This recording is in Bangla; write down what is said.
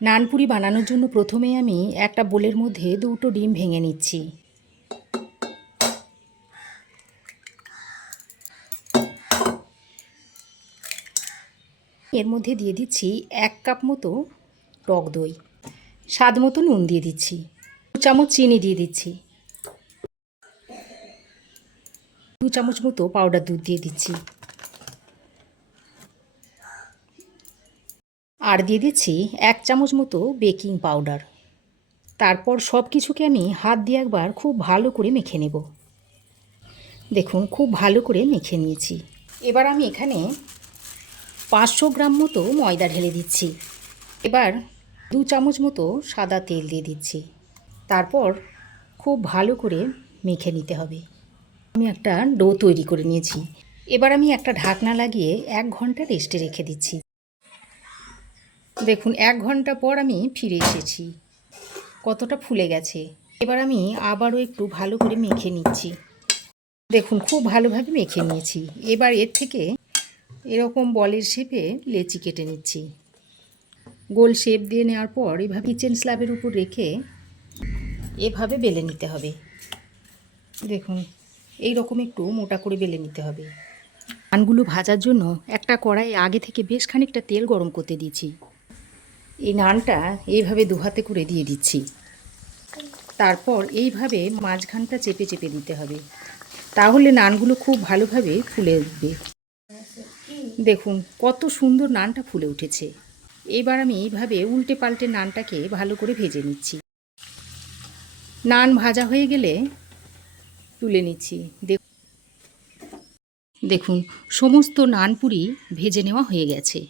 নানপুরি বানানোর জন্য প্রথমে আমি একটা বোলের মধ্যে দুটো ডিম ভেঙে নিচ্ছি। এর মধ্যে দিয়ে দিচ্ছি 1 কাপ মতো টক দই, স্বাদ মতো নুন দিয়ে দিচ্ছি, 2 চামচ চিনি দিয়ে দিচ্ছি, 2 চামচ মতো পাউডার দুধ দিয়ে দিচ্ছি, আর দিয়ে দিচ্ছি 1 চামচ মতো বেকিং পাউডার। তারপর সব কিছুকে আমি হাত দিয়ে একবার খুব ভালো করে মেখে নেব। দেখুন খুব ভালো করে মেখে নিয়েছি। এবার আমি এখানে 500 গ্রাম মতো ময়দা ঢেলে দিচ্ছি। এবার 2 চামচ মতো সাদা তেল দিয়ে দিচ্ছি। তারপর খুব ভালো করে মেখে নিতে হবে। আমি একটা ডো তৈরি করে নিয়েছি। এবার আমি একটা ঢাকনা লাগিয়ে 1 ঘন্টা রেস্টে রেখে দিচ্ছি। দেখুন 1 ঘন্টা পর আমি ফিরে এসেছি। কতটা ফুলে গেছে। এবার আমি আবারও একটু ভালো করে মেখে নিচ্ছি। দেখুন খুব ভালোভাবে মেখে নিয়েছি। এবার এর থেকে এরকম বলের শেপে লেচি কেটে নিচ্ছি। গোল শেপ দিয়ে নেওয়ার পর এভাবে কিচেন স্ল্যাবের উপর রেখে এভাবে বেলে নিতে হবে। দেখুন এই রকম একটু মোটা করে বেলে নিতে হবে। নানগুলো ভাজার জন্য একটা কড়াইয়ে আগে থেকে বেশ খানিকটা তেল গরম করতে দিয়েছি। এই নানটা এইভাবে দুহাতে করে দিয়ে দিচ্ছি। তারপর এইভাবে মাঝখানটা চেপে চেপে দিতে হবে, তাহলে নানগুলো খুব ভালোভাবে ফুলে উঠবে। দেখুন কত সুন্দর নানটা ফুলে উঠেছে। এবার আমি এইভাবে উল্টে পাল্টে নানটাকে ভালো করে ভেজে নিচ্ছি। নান ভাজা হয়ে গেলে তুলে নিচ্ছি। দেখুন সমস্ত নানপুরি ভেজে নেওয়া হয়ে গেছে।